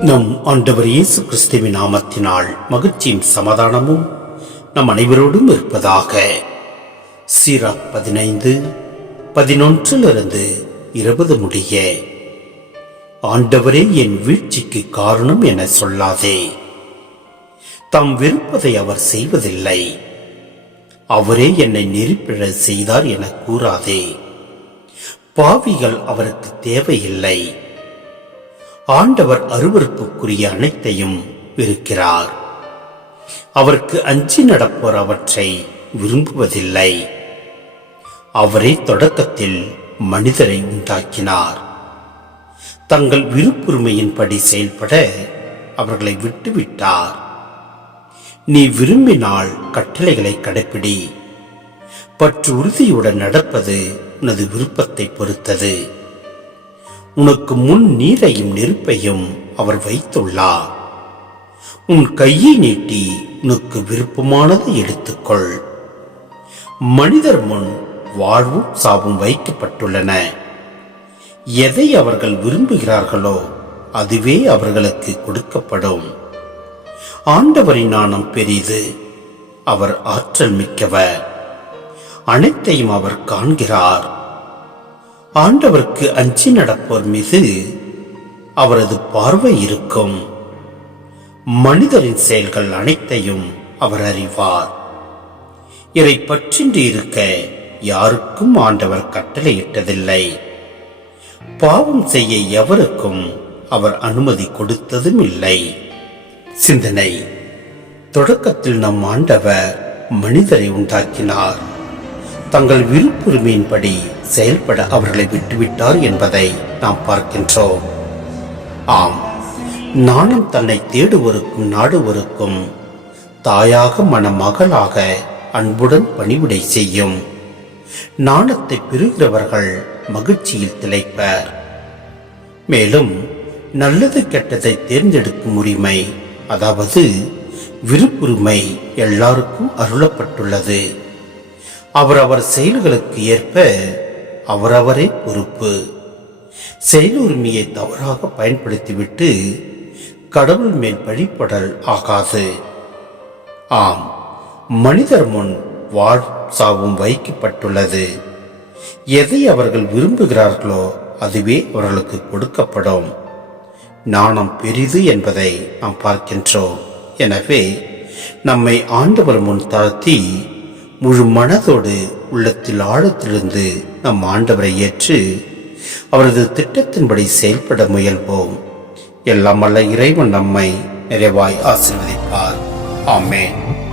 நம் ஆண்டவர் இயேசு கிறிஸ்துவின் நாமத்தினால் மகிழ்ச்சியும் சமாதானமும் நம் அனைவரோடும் இருப்பதாக. சீரா பதினைந்து பதினொன்றிலிருந்து இருபது முடிய. ஆண்டவரே என் வீழ்ச்சிக்கு காரணம் என சொல்லாதே. தாம் விருப்பதை அவர் செய்வதில்லை. அவரே என்னை நெருப்பிழ செய்தார் என கூறாதே. பாவிகள் அவருக்கு தேவையில்லை. ஆண்டவர் அருவருப்புக்குரிய அனைத்தையும் வெறுக்கிறார் அவருக்கு அஞ்சி நடப்போர் அவற்றை விரும்புவதில்லை. அவரே தொடக்கத்தில் மனிதரை உண்டாக்கினார். தங்கள் விருப்புரிமையின்படி செயல்பட அவர்களை விட்டுவிட்டார். நீ விரும்பினால் கட்டளைகளை கடைப்பிடி. பற்று உறுதியுடன் நடப்பது உனது விருப்பத்தை பொறுத்தது. உனக்கு முன் நீரையும் நெருப்பையும் அவர் வைத்துள்ளார். உன் கையை நீட்டி உனக்கு விருப்பமானதை எடுத்துக்கொள். மனிதர் முன் வாழ்வும் சாவும் வைக்கப்பட்டுள்ளன. எதை அவர்கள் விரும்புகிறார்களோ அதுவே அவர்களுக்கு கொடுக்கப்படும். ஆண்டவரின் நாணம் பெரிது அவர் ஆற்றல் மிக்கவர். அனைத்தையும் அவர் காண்கிறார். ஆண்டவருக்கு அஞ்சி நடப்போர் மீது அவரது பார்வை இருக்கும். மனிதரின் செயல்கள் அனைத்தையும் அவர் அறிவார். இதை பற்றின்றி இருக்க யாருக்கும் ஆண்டவர் கட்டளையிட்டதில்லை. பாவம் செய்ய எவருக்கும் அவர் அனுமதி கொடுத்ததும் இல்லை. சிந்தனை. தொடக்கத்தில் நம் ஆண்டவர் மனிதரை உண்டாக்கினார். தங்கள் விருப்புரிமையின்படி செயல்பட அவர்களை விட்டுவிட்டார் என்பதை நாம் பார்க்கின்றோம். ஆம் நானும் தன்னை தேடுவருக்கும் நாடுவருக்கும் தாயாக மணமகளாக அன்புடன் பணிவிடை செய்யும் நாணத்தை பெறுகிறவர்கள் மகிழ்ச்சியில் திளைப்பர். மேலும் நல்லது கெட்டதை தேர்ந்தெடுக்கும் உரிமை அதாவது விருப்புரிமை எல்லாருக்கும் அருளப்பட்டுள்ளது. அவரவர் செயல்களுக்கு ஏற்ப அவரவரே பொறுப்பு. செயலுரிமையை தவறாக பயன்படுத்திவிட்டு கடவுள் மேல் வழிபடல் ஆகாது. ஆம் மனிதர் முன் வாழ் சாவும் வைக்கப்பட்டுள்ளது. எதை அவர்கள் விரும்புகிறார்களோ அதுவே அவர்களுக்கு கொடுக்கப்படும். நாணம் பெரிது என்பதை நாம் பார்க்கின்றோம். எனவே நம்மை ஆண்டவர் முன் தாழ்த்தி முழு மனதோடு உள்ளத்தில் ஆழத்திலிருந்து நம் ஆண்டவரை ஏற்று அவரது திட்டத்தின்படி செயல்பட முயல்வோம். எல்லாம் அல்ல இறைவன் நம்மை நிறைவாய் ஆசிர்வதிப்பார். ஆமேன்.